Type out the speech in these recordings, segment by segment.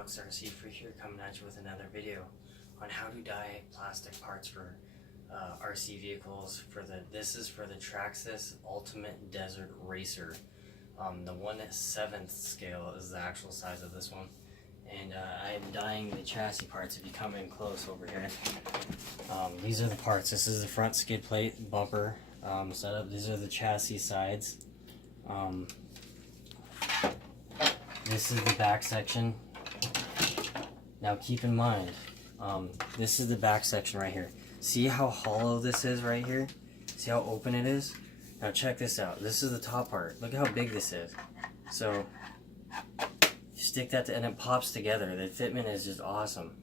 Alex RC Free here, coming at you with another video on how to dye plastic parts for RC vehicles. This is for the Traxxas Ultimate Desert Racer. The 1/7 scale is the actual size of this one, and I am dyeing the chassis parts. If you come in close over here, these are the parts. This is the front skid plate bumper setup. These are the chassis sides. This is the back section. Now keep in mind, this is the back section right here. See how hollow this is right here? See how open it is? Now check this out. This is the top part. Look how big this is. So you stick that and it pops together. The fitment is just awesome.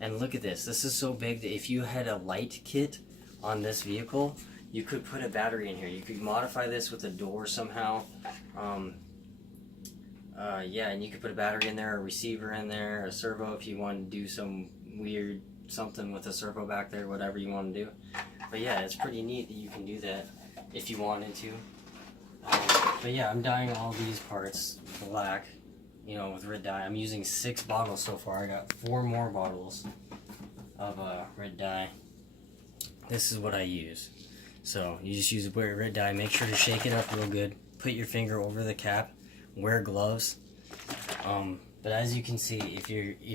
And look at this. This is so big that if you had a light kit on this vehicle, you could put a battery in here. You could modify this with a door somehow. Yeah, and you could put a battery in there, a receiver in there, a servo if you want to do some weird something with a servo back there, whatever you want to do. But yeah, it's pretty neat that you can do that if you wanted to. But yeah, I'm dyeing all these parts black, you know, with red dye. I'm using 6 bottles so far. I got 4 more bottles of red dye. This is what I use. So you just use red dye. Make sure to shake it up real good. Put your finger over the cap. Wear gloves. But as you can see, if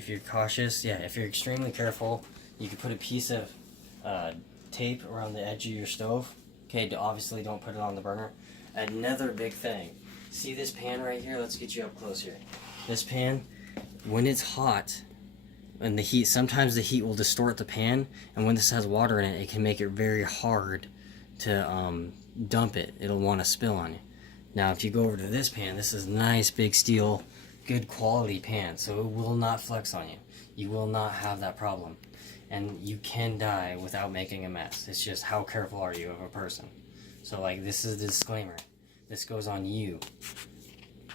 you're cautious, yeah, if you're extremely careful, you can put a piece of tape around the edge of your stove. Okay, obviously don't put it on the burner. Another big thing. See this pan right here? Let's get you up close here. This pan, when it's hot, and the heat, sometimes the heat will distort the pan, and when this has water in it, it can make it very hard to dump it. It'll want to spill on you. Now if you go over to this pan, this is nice big steel, good quality pan, so it will not flex on you. You will not have that problem. And you can dye without making a mess. It's just how careful are you of a person. So like, this is the disclaimer. This goes on you.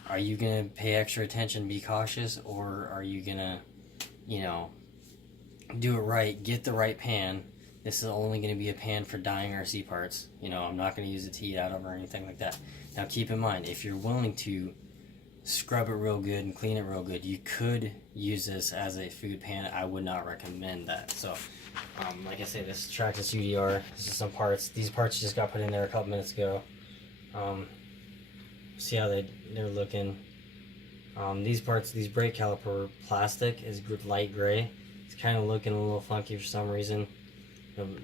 Are you gonna pay extra attention, be cautious, or are you gonna, you know, do it right, get the right pan? This is only going to be a pan for dyeing RC parts. You know, I'm not going to use it to heat out of or anything like that. Now keep in mind, if you're willing to scrub it real good and clean it real good, you could use this as a food pan. I would not recommend that. So, like I said, this is Traxxas UDR. This is some parts. These parts just got put in there a couple minutes ago. See how they're looking. These parts, these brake caliper plastic is light gray. It's kind of looking a little funky for some reason.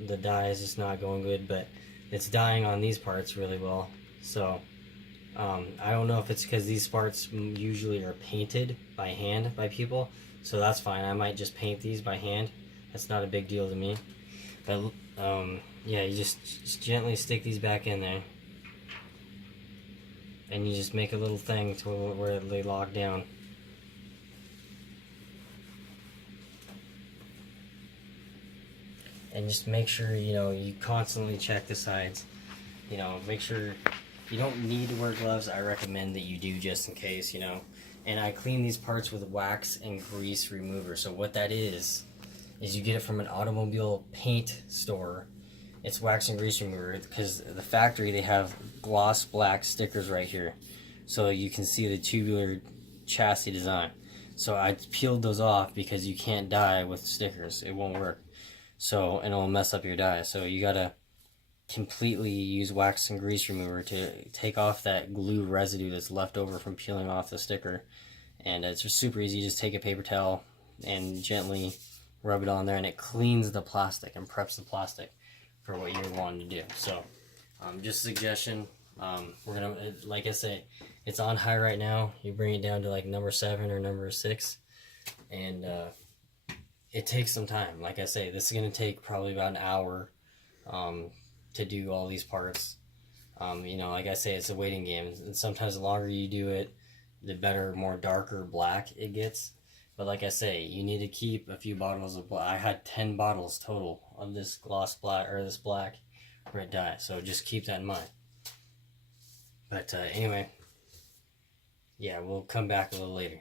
The dye is just not going good, but it's dyeing on these parts really well. So I don't know if it's because these parts usually are painted by hand by people, so that's fine. I might just paint these by hand. That's not a big deal to me. But yeah, you just gently stick these back in there, and you just make a little thing to where they lock down. And just make sure, you know, you constantly check the sides. You know, make sure you don't need to wear gloves. I recommend that you do just in case, you know. And I clean these parts with wax and grease remover. So what that is you get it from an automobile paint store. It's wax and grease remover, because the factory, they have gloss black stickers right here, so you can see the tubular chassis design. So I peeled those off because you can't dye with stickers. It won't work. So, and it'll mess up your dye. So you gotta completely use wax and grease remover to take off that glue residue that's left over from peeling off the sticker. And it's just super easy. You just take a paper towel and gently rub it on there, and it cleans the plastic and preps the plastic for what you're wanting to do. So, just a suggestion. We're gonna, like I say, it's on high right now. You bring it down to like number 7 or number 6, and it takes some time. Like I say, this is going to take probably about an hour to do all these parts. You know, like I say, it's a waiting game, and sometimes the longer you do it, the better, more darker black it gets. But like I say, you need to keep a few bottles of black. I had 10 bottles total of this gloss black, or this black red dye, so just keep that in mind. But anyway, yeah, we'll come back a little later.